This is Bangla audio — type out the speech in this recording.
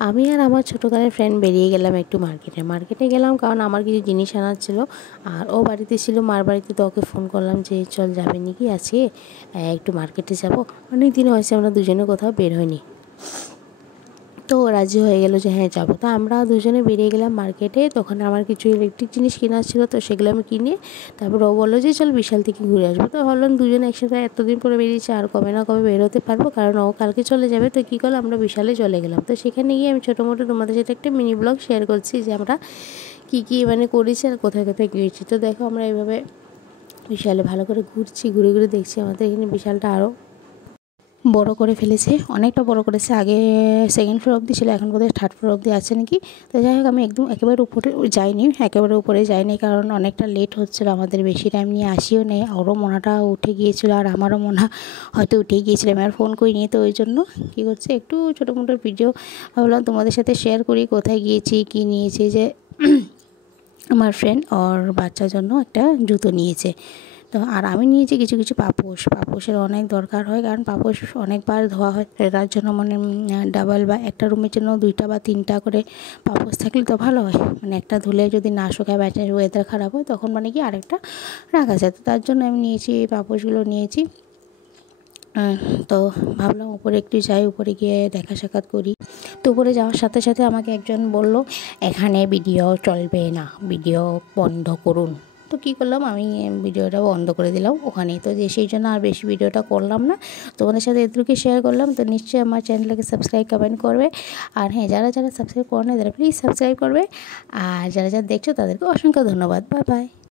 আমি আর আমার ছোটোকালের ফ্রেন্ড বেরিয়ে গেলাম একটু মার্কেটে গেলাম, কারণ আমার কিছু জিনিস আনার ছিল। আর ও বাড়িতে ছিল, মার বাড়িতে, তো ওকে ফোন করলাম যে চল যাবে নাকি আজকে একটু মার্কেটে যাব। অনেক দিন হয়েছে আমরা দুজনে কোথাও বের হইনি। তো ও রাজি হয়ে গেল যে হ্যাঁ যাবো। তো আমরা দুজনে বেরিয়ে গেলাম মার্কেটে। তখন আমার কিছু ইলেকট্রিক জিনিস কেনার ছিল, তো সেগুলো আমি কিনে তারপর ও বললো যে চল বিশাল থেকে ঘুরে আসবো। তো ভাবলাম দুজনে একসাথে এতদিন পরে বেরিয়েছি, আর কবে না কবে বের হতে পারবো, কারণ ও কালকে চলে যাবে। তো কী করলো, আমরা বিশালে চলে গেলাম। তো সেখানে গিয়ে আমি ছোটো মোটো তোমাদের সাথে একটা মিনি ব্লগ শেয়ার করছি যে আমরা কী মানে করেছি আর কোথায় কোথায় গিয়েছি। তো দেখো আমরা এইভাবে বিশালে ভালো করে ঘুরছি, ঘুরে ঘুরে দেখছি আমাদের এখানে বিশালটা আরও বড় করে ফেলেছে, অনেকটা বড় করেছে। আগে সেকেন্ড ফ্লোর অবধি ছিল, এখন বোধহয় থার্ড ফ্লোর অবধি আছে নাকি। তো যাই হোক, আমি একদম একেবারে উপরে যাইনি, একেবারে উপরে যাইনি, কারণ অনেকটা লেট হচ্ছিলো আমাদের, বেশি টাইম নিয়ে আসিও নেই। ওরও মনাটা উঠে গিয়েছিলো আর আমারও মনা হয়তো উঠেই গিয়েছিলো, আমি আর ফোন করিনি। তো ওই জন্য কী করছে, একটু ছোটো মোটো ভিডিও ভাবলাম তোমাদের সাথে শেয়ার করি, কোথায় গিয়েছি কী নিয়েছি। যে আমার ফ্রেন্ড ওর বাচ্চার জন্য একটা জুতো নিয়েছে। তো আর আমি নিয়েছি কিছু কিছু পাপোশের অনেক দরকার হয়, কারণ পাপোশ অনেকবার ধোয়া হয়, তার জন্য মানে ডাবল বা একটা রুমের জন্য 2টা বা 3টা করে পাপোশ থাকলে তো ভালো হয়। মানে একটা ধুলে যদি না শুকায়, বা ওয়েদার খারাপ হয়, তখন মানে কি আরেকটা রাখা যায়। তো তার জন্য আমি নিয়েছি, এই পাপোশগুলো নিয়েছি। তো ভাবলাম উপরে একটু যাই, উপরে গিয়ে দেখা সাক্ষাৎ করি। তো উপরে যাওয়ার সাথে সাথে আমাকে একজন বলল এখানে ভিডিও চলবে না, ভিডিও বন্ধ করুন। তো কী করলাম, আমি ভিডিওটা বন্ধ করে দিলাম ওখানেই। তো যে সেই জন্য আর বেশি ভিডিওটা করলাম না, তোমাদের সাথে এটুকুই শেয়ার করলাম। তো নিশ্চয়ই আমার চ্যানেলটাকে সাবস্ক্রাইব কমেন্ট করবে। আর হ্যাঁ, যারা যারা সাবস্ক্রাইব করে না তারা প্লিজ সাবস্ক্রাইব করবে। আর যারা যারা দেখছো তাদেরকে অসংখ্য ধন্যবাদ। Bye bye.